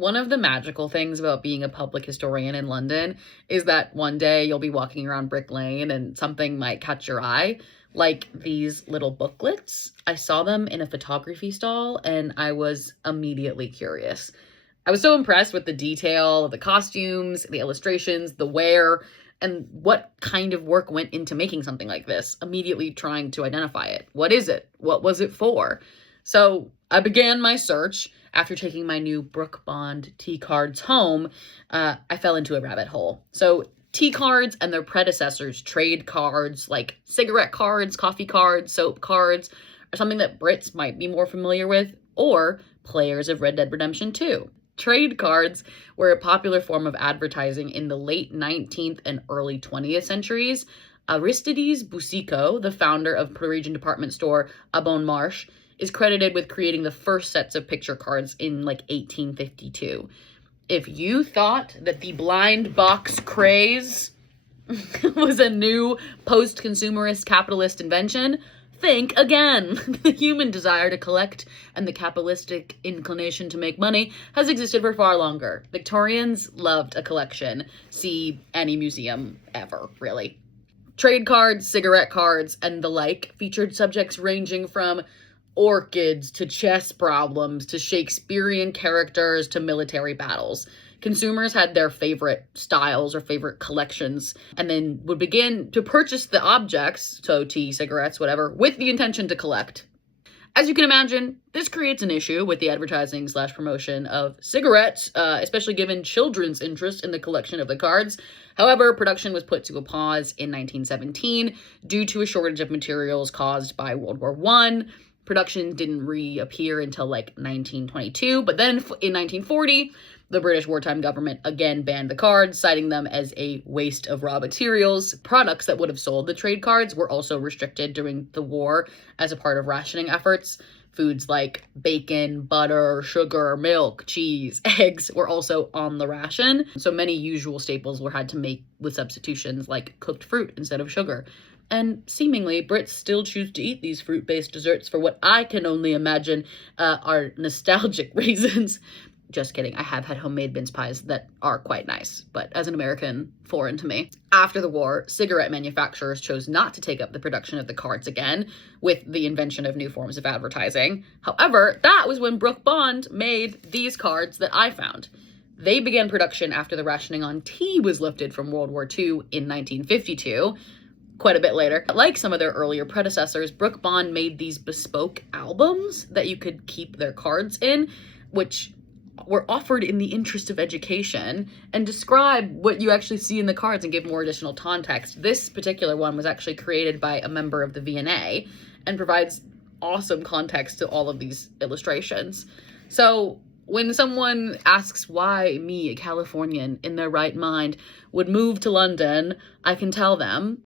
One of the magical things about being a public historian in London is that one day you'll be walking around Brick Lane and something might catch your eye, like these little booklets. I saw them in a photography stall and I was immediately curious. I was so impressed with the detail of the costumes, the illustrations, the wear, and what kind of work went into making something like this, immediately trying to identify it. What is it? What was it for? So I began my search. After taking my new Brook Bond tea cards home, I fell into a rabbit hole. So tea cards and their predecessors, trade cards like cigarette cards, coffee cards, soap cards, are something that Brits might be more familiar with, or players of Red Dead Redemption 2. Trade cards were a popular form of advertising in the late 19th and early 20th centuries. Aristides Boucicaut, the founder of Parisian department store A Bon Marché, is credited with creating the first sets of picture cards in like 1852. If you thought that the blind box craze was a new post-consumerist capitalist invention, think again. The human desire to collect and the capitalistic inclination to make money has existed for far longer. Victorians loved a collection. See any museum ever, really. Trade cards, cigarette cards, and the like featured subjects ranging from orchids to chess problems to Shakespearean characters to military battles. Consumers had their favorite styles or favorite collections and then would begin to purchase the objects, so tea, cigarettes, whatever, with the intention to collect. As you can imagine, this creates an issue with the advertising / promotion of cigarettes, especially given children's interest in the collection of the cards. However, production was put to a pause in 1917 due to a shortage of materials caused by World War I. Production didn't reappear until like 1922, but then in 1940, the British wartime government again banned the cards, citing them as a waste of raw materials. Products that would have sold the trade cards were also restricted during the war as a part of rationing efforts. Foods like bacon, butter, sugar, milk, cheese, eggs were also on the ration. So many usual staples were had to make with substitutions like cooked fruit instead of sugar. And seemingly, Brits still choose to eat these fruit-based desserts for what I can only imagine are nostalgic reasons. Just kidding. I have had homemade mince pies that are quite nice, but as an American, foreign to me. After the war, cigarette manufacturers chose not to take up the production of the cards again with the invention of new forms of advertising. However, that was when Brook Bond made these cards that I found. They began production after the rationing on tea was lifted from World War II in 1952. Quite a bit later. Like some of their earlier predecessors, Brook Bond made these bespoke albums that you could keep their cards in, which were offered in the interest of education and describe what you actually see in the cards and give more additional context. This particular one was actually created by a member of the V&A and provides awesome context to all of these illustrations. So when someone asks why me, a Californian in their right mind, would move to London, I can tell them